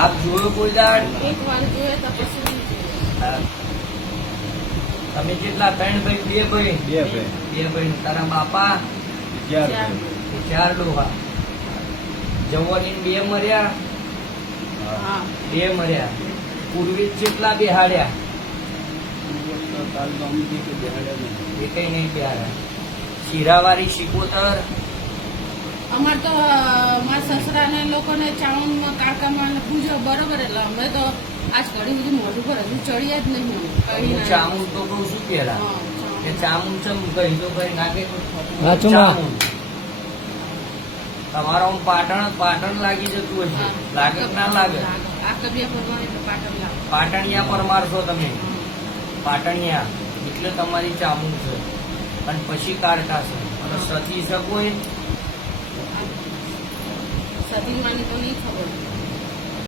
આપ જોયો કોઈ દાડ? એક વાર જોઈએ તો પછી નહીં જોઈએ. તમે કેટલા? 3 ભાઈ? 2 ભાઈ? 2 ભાઈ. 2 ભાઈ. તારા બાપા? 4 ભાઈ. 4 ડોહા. જવાની 2 મર્યા? હા 2 મર્યા. પૂર્વી કેટલા બેહાડ્યા? એ કઈ નહીં બેહાડ્યા. શીરાવાળી શિકોતર? અમાર તો મારા સસરા ને લોકોને ચાવણમાં કાકામાં પૂજો બરોબર, એટલે અમે તો આજ ઘડી બધી મોઢું પર હજુ ચડ્યા જ નહીં. કઈ હું ચામું તો કહું છું પેલા કે ચામું ચમ કહી તો કઈ નાખે. ચામું. તમારો આમ પાટણ લાગી જતું હશે. લાગે કે ના લાગે? આ કબિયા પરમાણે તો પાટણ લાગે. પાટણિયા પરમાર છો તમે. પાટણિયા એટલે તમારી ચામું છે. અને પછી કારકા છે. અને સતી શકો એ સતીમાની તો નહીં ખબર.